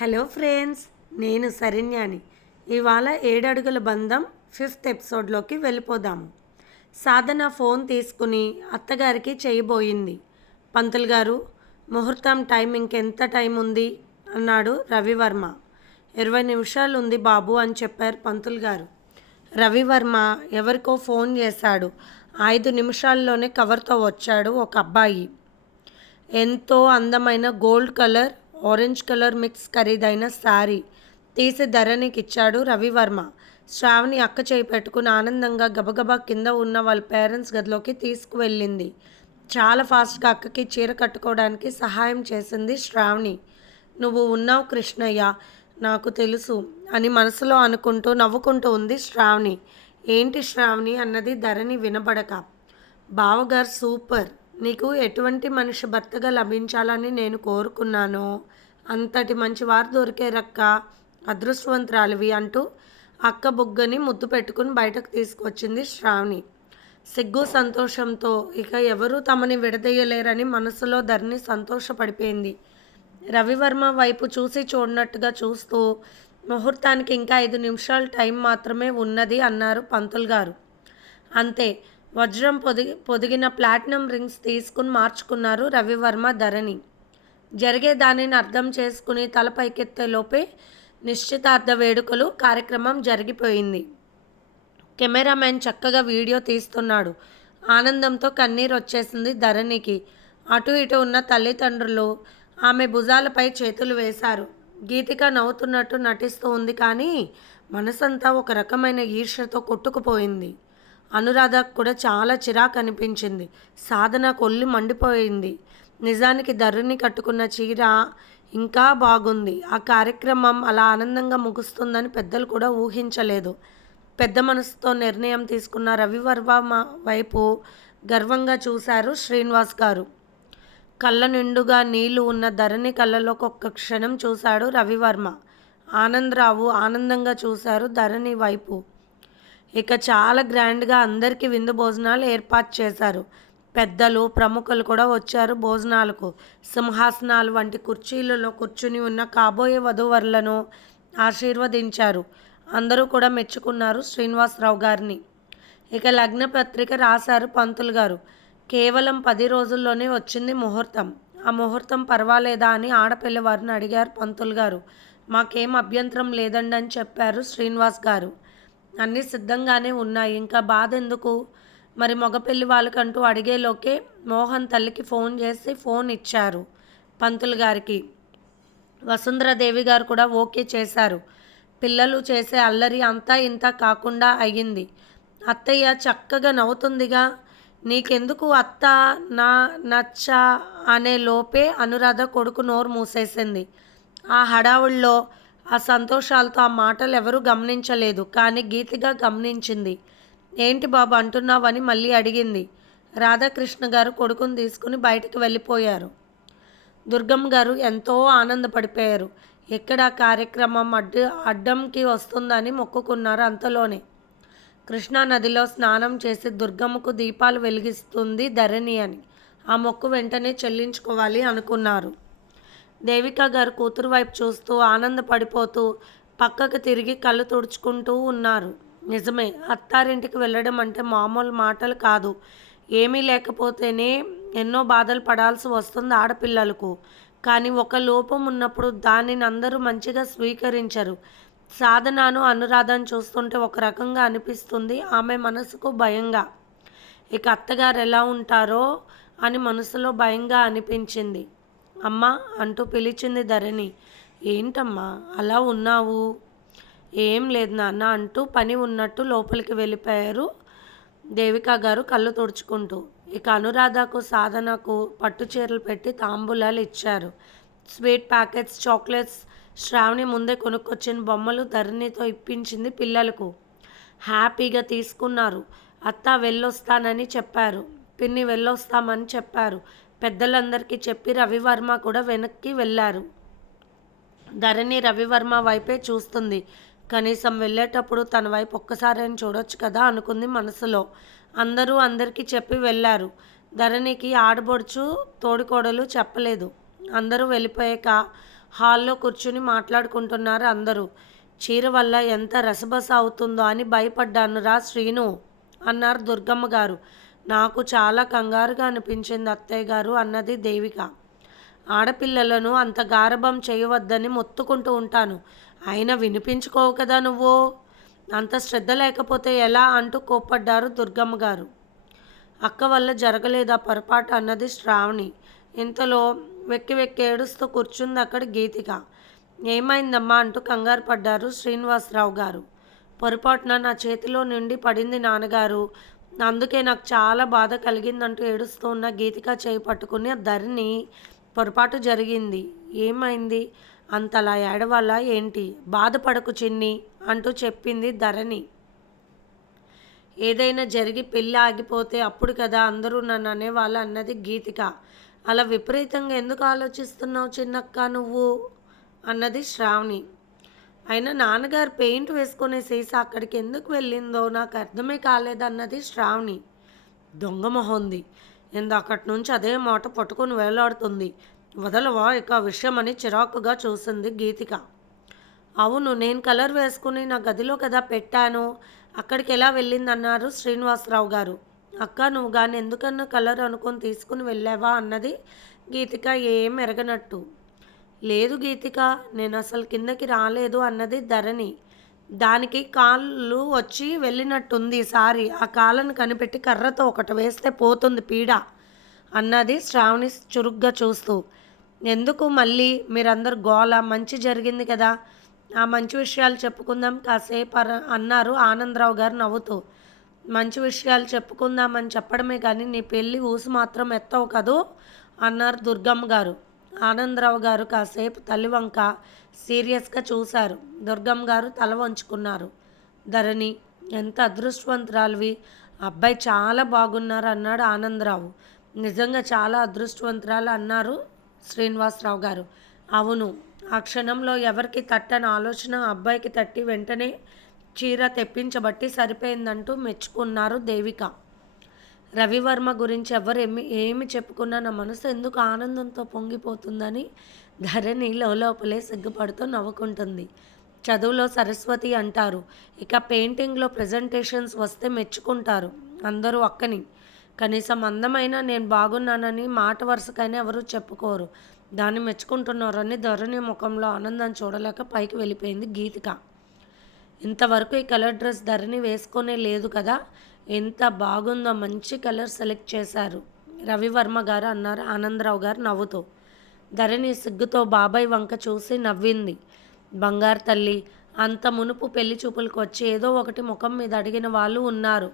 Hello friends, నేను శరణ్యాని. ఇవాళ 7 అడుగుల బంధం 5th ఎపిసోడ్లోకి వెళ్ళిపోదాము. సాధన ఫోన్ తీసుకుని అత్తగారికి చేయబోయింది. పంతులు గారు, ముహూర్తం టైం ఇంకెంత టైం ఉంది అన్నాడు రవివర్మ. 20 నిమిషాలు ఉంది బాబు అని చెప్పారు పంతులు గారు. రవివర్మ ఎవరికో ఫోన్ చేశాడు. 5 నిమిషాల్లోనే కవర్తో వచ్చాడు ఒక అబ్బాయి. ఎంతో అందమైన gold colour, orange colour mix ఖరీదైన శారీ తీసి ధరణికి ఇచ్చాడు రవివర్మ. శ్రావణి అక్క చేయి పెట్టుకుని ఆనందంగా గబగబా కింద ఉన్న వాళ్ళ పేరెంట్స్ గదిలోకి తీసుకువెళ్ళింది. చాలా ఫాస్ట్గా అక్కకి చీర కట్టుకోవడానికి సహాయం చేసింది శ్రావణి. నువ్వు ఉన్నావు కృష్ణయ్య, నాకు తెలుసు అని మనసులో అనుకుంటూ నవ్వుకుంటూ ఉంది శ్రావణి. ఏంటి శ్రావణి అన్నది ధరణి వినబడక. బావగారు సూపర్, నీకు ఎటువంటి మనిషి భర్తగా లభించాలని నేను కోరుకున్నానో అంతటి మంచి వారు దొరికేరక్క, అదృష్టవంతురాలివి అంటూ అక్క బుగ్గని ముద్దు పెట్టుకుని బయటకు తీసుకొచ్చింది శ్రావణి. సిగ్గు సంతోషంతో ఇక ఎవరూ తమని విడదీయలేరని మనసులో ధరణి సంతోషపడిపోయింది. రవివర్మ వైపు చూసి చూడనట్టుగా చూస్తూ, ముహూర్తానికి ఇంకా 5 నిమిషాల టైం మాత్రమే ఉన్నది అన్నారు పంతులు గారు. అంతే, వజ్రం పొదిగిన ప్లాటినం రింగ్స్ తీసుకుని మార్చుకున్నారు రవివర్మ ధరణి. జరిగే దానిని అర్థం చేసుకుని తల పైకెత్తే లోపే నిశ్చితార్థ వేడుకలు కార్యక్రమం జరిగిపోయింది. కెమెరామెన్ చక్కగా వీడియో తీస్తున్నాడు. ఆనందంతో కన్నీరు వచ్చేసింది ధరణికి. అటు ఇటు ఉన్న తల్లిదండ్రులు ఆమె భుజాలపై చేతులు వేశారు. గీతిక నవ్వుతున్నట్టు నటిస్తూ ఉంది, కానీ మనసంతా ఒక రకమైన ఈర్ష్యతో కొట్టుకుపోయింది. అనురాధకు కూడా చాలా చిరాకు అనిపించింది. సాధన కొల్లి మండిపోయింది. నిజానికి ధరణి కట్టుకున్న చీర ఇంకా బాగుంది. ఆ కార్యక్రమం అలా ఆనందంగా ముగుస్తుందని పెద్దలు కూడా ఊహించలేదు. పెద్ద మనసుతో నిర్ణయం తీసుకున్న రవివర్మ వైపు గర్వంగా చూశారు శ్రీనివాస్ గారు. కళ్ళ నిండుగా నీళ్లు ఉన్న ధరణి కళ్ళలోకి ఒక్క క్షణం చూశాడు రవివర్మ. ఆనందరావు ఆనందంగా చూశారు ధరణి వైపు. ఇక చాలా గ్రాండ్గా అందరికీ విందు భోజనాలు ఏర్పాటు చేశారు. పెద్దలు, ప్రముఖులు కూడా వచ్చారు భోజనాలకు. సింహాసనాలు వంటి కుర్చీలలో కూర్చుని ఉన్న కాబోయే వధూవరులను ఆశీర్వదించారు. అందరూ కూడా మెచ్చుకున్నారు శ్రీనివాసరావు గారిని. ఇక లగ్న పత్రిక రాశారు పంతులు గారు. కేవలం 10 రోజుల్లోనే వచ్చింది ముహూర్తం. ఆ ముహూర్తం పర్వాలేదా అని ఆడపిల్ల వారిని అడిగారు పంతులు గారు. మాకేం అభ్యంతరం లేదండి అని చెప్పారు శ్రీనివాస్ గారు. అన్నీ సిద్ధంగానే ఉన్నాయి, ఇంకా బాధ ఎందుకు? మరి మగపెళ్లి వాళ్ళకంటూ అడిగేలోకే మోహన్ తల్లికి ఫోన్ చేసి ఫోన్ ఇచ్చారు పంతులు గారికి. వసుంధరాదేవి గారు కూడా ఓకే చేశారు. పిల్లలు చేసే అల్లరి అంతా ఇంత కాకుండా అయ్యింది. అత్తయ్య చక్కగా నవ్వుతుందిగా, నీకెందుకు అత్త నా నచ్చా అనే లోపే అనురాధ కొడుకు నోరు మూసేసింది. ఆ హడావుల్లో ఆ సంతోషాలతో ఆ మాటలు ఎవరూ గమనించలేదు, కానీ గీతిగా గమనించింది. ఏంటి బాబు అంటున్నావని మళ్ళీ అడిగింది. రాధాకృష్ణ గారు కొడుకుని తీసుకుని బయటికి వెళ్ళిపోయారు. దుర్గమ్మ గారు ఎంతో ఆనందపడిపోయారు. ఎక్కడ కార్యక్రమం అడ్డంకి వస్తుందని మొక్కుకున్నారు. అంతలోనే కృష్ణానదిలో స్నానం చేసి దుర్గమ్మకు దీపాలు వెలిగిస్తుంది ధరణి అని ఆ మొక్కు వెంటనే చెల్లించుకోవాలి అనుకున్నారు. దేవిక గారు కూతురు వైపు చూస్తూ ఆనందపడిపోతూ పక్కకు తిరిగి కళ్ళు తుడుచుకుంటూ ఉన్నారు. నిజమే, అత్తారింటికి వెళ్ళడం అంటే మామూలు మాటలు కాదు. ఏమీ లేకపోతేనే ఎన్నో బాధలు పడాల్సి వస్తుంది ఆడపిల్లలకు. కానీ ఒక లోపం ఉన్నప్పుడు దానిని అందరూ మంచిగా స్వీకరించరు. సాధనను, అనురాధను చూస్తుంటే ఒక రకంగా అనిపిస్తుంది. ఆమె మనసుకు భయంగా. ఇక అత్తగారు ఎలా ఉంటారో అని మనసులో భయంగా అనిపించింది. అమ్మా అంటూ పిలిచింది ధరణి. ఏంటమ్మా అలా ఉన్నావు? ఏం లేదు నాన్న అంటూ పని ఉన్నట్టు లోపలికి వెళ్ళిపోయారు దేవిక గారు కళ్ళు తుడుచుకుంటూ. ఇక అనురాధకు, సాధనకు పట్టు చీరలు పెట్టి తాంబూలాలు ఇచ్చారు. స్వీట్ ప్యాకెట్స్, చాక్లెట్స్ శ్రావణి ముందే కొనుక్కొచ్చిన బొమ్మలు ధరణితో ఇప్పించింది పిల్లలకు. హ్యాపీగా తీసుకున్నారు. అత్త వెళ్ళొస్తానని చెప్పారు, పిన్ని వెళ్ళొస్తామని చెప్పారు. పెద్దలందరికీ చెప్పి రవివర్మ కూడా వెనక్కి వెళ్ళారు. ధరణి రవివర్మ వైపే చూస్తుంది. కనీసం వెళ్ళేటప్పుడు తన వైపు ఒక్కసారైనా చూడొచ్చు కదా అనుకుంది మనసులో. అందరూ అందరికీ చెప్పి వెళ్ళారు. ధరణికి ఆడబొడుచు తోడికోడలు చెప్పలేదు. అందరూ వెళ్ళిపోయాక హాల్లో కూర్చుని మాట్లాడుకుంటున్నారు అందరూ. చీర వల్ల ఎంత రసబస అవుతుందో అని భయపడ్డానురా శ్రీను అన్నారు దుర్గమ్మ గారు. నాకు చాలా కంగారుగా అనిపించింది అత్తయ్య గారు అన్నది దేవిక. ఆడపిల్లలను అంత గారాబం చేయవద్దని మొత్తుకుంటూ ఉంటాను. అయినా వినిపించుకోవు కదా నువ్వు. అంత శ్రద్ధ లేకపోతే ఎలా అంటూ కోప్పడ్డారు దుర్గమ్మ గారు. అక్క వల్ల జరగలేదా పొరపాటు అన్నది శ్రావణి. ఇంతలో వెక్కి వెక్కి ఏడుస్తూ కూర్చుంది అక్కడ గీతిక. ఏమైందమ్మా అంటూ కంగారు పడ్డారు శ్రీనివాసరావు గారు. పొరపాటున నా చేతిలో నుండి పడింది నాన్నగారు, అందుకే నాకు చాలా బాధ కలిగిందంటూ ఏడుస్తూ ఉన్న గీతిక చేయి పట్టుకుని ధరణి పొరపాటు జరిగింది. ఏమైంది అంతలా ఏడవాలా ఏంటి? బాధపడకు చిన్ని అంటూ చెప్పింది ధరణి. ఏదైనా జరిగి పెళ్ళి ఆగిపోతే అప్పుడు కదా అందరూ నన్ను అనేవాళ్ళు అన్నది గీతిక. అలా విపరీతంగా ఎందుకు ఆలోచిస్తున్నావు చిన్నక్క నువ్వు అన్నది శ్రావణి. అయినా నాన్నగారు పెయింట్ వేసుకునే సీసా అక్కడికి ఎందుకు వెళ్ళిందో నాకు అర్థమే కాలేదన్నది శ్రావణి. దొంగ మొహంది, ఇందాకటి నుంచి అదే మాట పట్టుకుని వేలాడుతుంది. వదలవా ఇక విషయం అని చిరాకుగా చూసింది గీతిక. అవును, నేను కలర్ వేసుకుని నా గదిలో కదా పెట్టాను, అక్కడికి ఎలా వెళ్ళిందన్నారు శ్రీనివాసరావు గారు. అక్క నువ్వు కానీ ఎందుకన్నా కలర్ అనుకొని తీసుకుని వెళ్ళావా అన్నది గీతిక ఏం ఎరగనట్టు. లేదు గీతిక, నేను అసలు కిందకి రాలేదు అన్నది ధరణి. దానికి కాళ్ళు వచ్చి వెళ్ళినట్టుంది ఈసారి, ఆ కాళ్ళను కనిపెట్టి కర్రతో ఒకటి వేస్తే పోతుంది పీడ అన్నది శ్రావణి చురుగ్గా చూస్తూ. ఎందుకు మళ్ళీ మీరందరు గోల, మంచి జరిగింది కదా, ఆ మంచి విషయాలు చెప్పుకుందాం కాసేపు అన్నారు ఆనందరావు గారు నవ్వుతూ. మంచి విషయాలు చెప్పుకుందామని చెప్పడమే కానీ నీ పెళ్ళి ఊసు మాత్రం ఎత్తవు కదూ అన్నారు దుర్గమ్మ గారు. ఆనందరావు గారు కాసేపు తల్లి వంక సీరియస్గా చూశారు. దుర్గమ్మ గారు తల వంచుకున్నారు. ధరణి ఎంత అదృష్టవంతురాలివి, అబ్బాయి చాలా బాగున్నారు అన్నాడు ఆనందరావు. నిజంగా చాలా అదృష్టవంతురాలు అన్నారు శ్రీనివాసరావు గారు. అవును, ఆ క్షణంలో ఎవరికి తట్టని ఆలోచన అబ్బాయికి తట్టి వెంటనే చీర తెప్పించబట్టి సరిపోయిందంటూ మెచ్చుకున్నారు దేవిక. రవివర్మ గురించి ఎవరు ఏమి చెప్పుకున్నా నా మనసు ఎందుకు ఆనందంతో పొంగిపోతుందని ధరణి లోపలే సిగ్గుపడుతూ నవ్వుకుంటుంది. చదువులో సరస్వతి అంటారు, ఇక పెయింటింగ్లో ప్రజెంటేషన్స్ వస్తే మెచ్చుకుంటారు అందరూ అక్కని. కనీసం అందమైన నేను బాగున్నానని మాట వరుసకైనా ఎవరూ చెప్పుకోరు, దాన్ని మెచ్చుకుంటున్నారని ధరణి ముఖంలో ఆనందం చూడలేక పైకి వెళ్ళిపోయింది గీతిక. ఇంతవరకు ఈ కలర్ డ్రెస్ ధరణి వేసుకొనే లేదు కదా, ఎంత బాగుందో, మంచి కలర్ సెలెక్ట్ చేశారు రవివర్మ గారు అన్నారు ఆనందరావు గారు నవ్వుతూ. ధరణి సిగ్గుతో బాబాయ్ వంక చూసి నవ్వింది. బంగారు తల్లి, అంత మునుపు పెళ్లి చూపులకు వచ్చి ఏదో ఒకటి ముఖం మీద అడిగిన వాళ్ళు ఉన్నారు.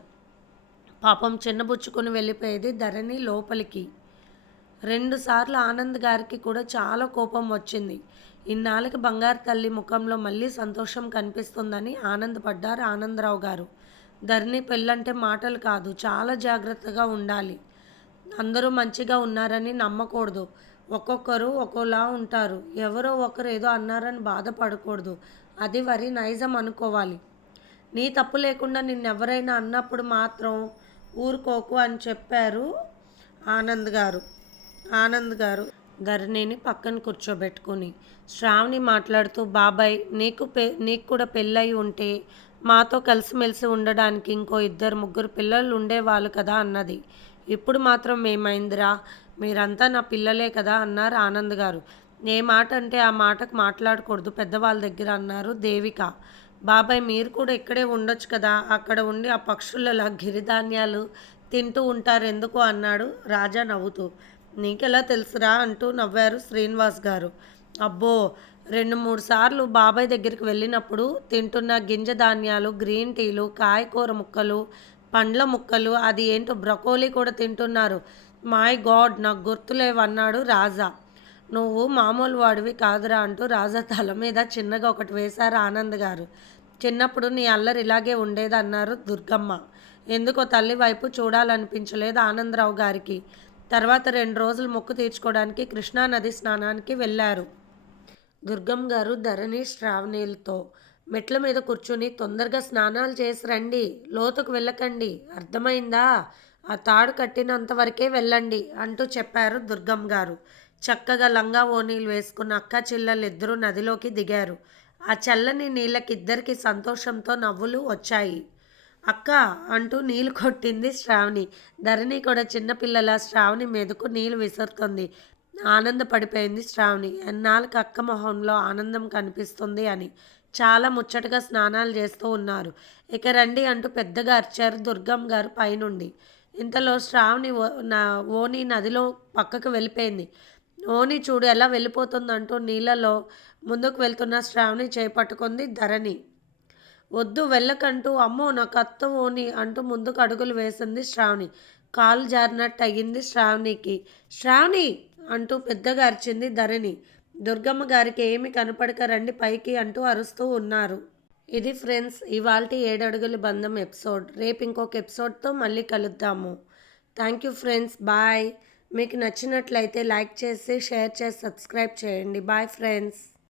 పాపం చిన్నబుచ్చుకొని వెళ్ళిపోయేది ధరణి లోపలికి. 2 సార్లు ఆనంద్ గారికి కూడా చాలా కోపం వచ్చింది. ఇన్నాళ్ళకి బంగారు తల్లి ముఖంలో మళ్ళీ సంతోషం కనిపిస్తుందని ఆనందపడ్డారు ఆనందరావు గారు. ధరణి పెళ్ళంటే మాటలు కాదు, చాలా జాగ్రత్తగా ఉండాలి. అందరూ మంచిగా ఉన్నారని నమ్మకూడదు. ఒక్కొక్కరు ఒక్కోలా ఉంటారు. ఎవరో ఒకరు ఏదో అన్నారని బాధపడకూడదు. అది వరి నైజం అనుకోవాలి. నీ తప్పు లేకుండా నిన్నెవరైనా అన్నప్పుడు మాత్రం ఊరుకోకు అని చెప్పారు ఆనంద్ గారు ధరణిని పక్కన కూర్చోబెట్టుకుని. శ్రావణి మాట్లాడుతూ, బాబాయ్ నీకు కూడా పెళ్ళయి ఉంటే మాతో కలిసిమెలిసి ఉండడానికి ఇంకో 2-3 పిల్లలు ఉండేవాళ్ళు కదా అన్నది. ఇప్పుడు మాత్రం ఏమైందిరా, మీరంతా నా పిల్లలే కదా అన్నారు ఆనంద్ గారు. ఏ మాట అంటే ఆ మాటకు మాట్లాడకూడదు పెద్దవాళ్ళ దగ్గర అన్నారు దేవిక. బాబాయ్ మీరు కూడా ఇక్కడే ఉండొచ్చు కదా, అక్కడ ఉండి ఆ పక్షులలా గిరిధాన్యాలు తింటూ ఉంటారు ఎందుకు అన్నాడు రాజా నవ్వుతూ. నీకెలా తెలుసురా అంటూ నవ్వారు శ్రీనివాస్ గారు. అబ్బో, 2-3 సార్లు బాబాయ్ దగ్గరికి వెళ్ళినప్పుడు తింటున్న గింజ ధాన్యాలు, గ్రీన్ టీలు, కాయకూర ముక్కలు, పండ్ల ముక్కలు, అది ఏంటో బ్రకోలీ కూడా తింటున్నారు. మై గాడ్, నాకు గుర్తులేవన్నాడు రాజా. నువ్వు మామూలు వాడివి కాదురా అంటూ రాజా తల మీద చిన్నగా ఒకటి వేశారు ఆనంద్ గారు. చిన్నప్పుడు నీ అల్లరి ఇలాగే ఉండేదన్నారు దుర్గమ్మ. ఎందుకో తల్లి వైపు చూడాలనిపించలేదు ఆనందరావు గారికి. తర్వాత 2 రోజులు మొక్కు తీర్చుకోవడానికి కృష్ణానది స్నానానికి వెళ్ళారు. దుర్గమ్మ గారు ధరణి శ్రావణిలతో, మెట్ల మీద కూర్చుని తొందరగా స్నానాలు చేసి రండి, లోతుకు వెళ్ళకండి, అర్థమైందా, ఆ తాడు కట్టినంత వరకే వెళ్ళండి అంటూ చెప్పారు దుర్గమ్మ గారు. చక్కగా లంగా ఓణీలు వేసుకున్న అక్క చెల్లెలిద్దరూ నదిలోకి దిగారు. ఆ చల్లని నీళ్ళకిద్దరికీ సంతోషంతో నవ్వులు వచ్చాయి. అక్క అంటూ నీళ్లు కొట్టింది శ్రావణి. ధరణి కూడా చిన్నపిల్లల శ్రావణి మీదకు నీళ్లు విసురుతుంది. ఆనందపడిపోయింది శ్రావణి. ఎన్నాళ్ళకి అక్క మొహంలో ఆనందం కనిపిస్తుంది అని. చాలా ముచ్చటగా స్నానాలు చేస్తూ ఉన్నారు. ఇక రండి అంటూ పెద్దగా అరిచారు దుర్గమ్మ గారు పైనుండి. ఇంతలో శ్రావణి ఓణి నదిలో పక్కకు వెళ్ళిపోయింది. ఓణి చూడు ఎలా వెళ్ళిపోతుందంటూ నీళ్ళలో ముందుకు వెళ్తున్న శ్రావణి చేపట్టుకుంది ధరణి. వద్దు వెళ్ళకంటూ అమ్మో నా కత్త ఓని అంటూ ముందుకు అడుగులు వేసింది శ్రావణి. కాలు జారినట్టు అయ్యింది శ్రావణికి. శ్రావణి అంటూ పెద్దగా అరిచింది ధరణి. దుర్గమ్మ గారికి ఏమి కనపడక రండి పైకి అంటూ అరుస్తూ ఉన్నారు. ఇది ఫ్రెండ్స్ ఇవాల్టి 7 అడుగుల బంధం ఎపిసోడ్. రేపు ఇంకొక ఎపిసోడ్తో మళ్ళీ కలుద్దాము. Thank you friends. బాయ్. మీకు నచ్చినట్లయితే లైక్ చేసి షేర్ చేసి సబ్స్క్రైబ్ చేయండి. Bye friends.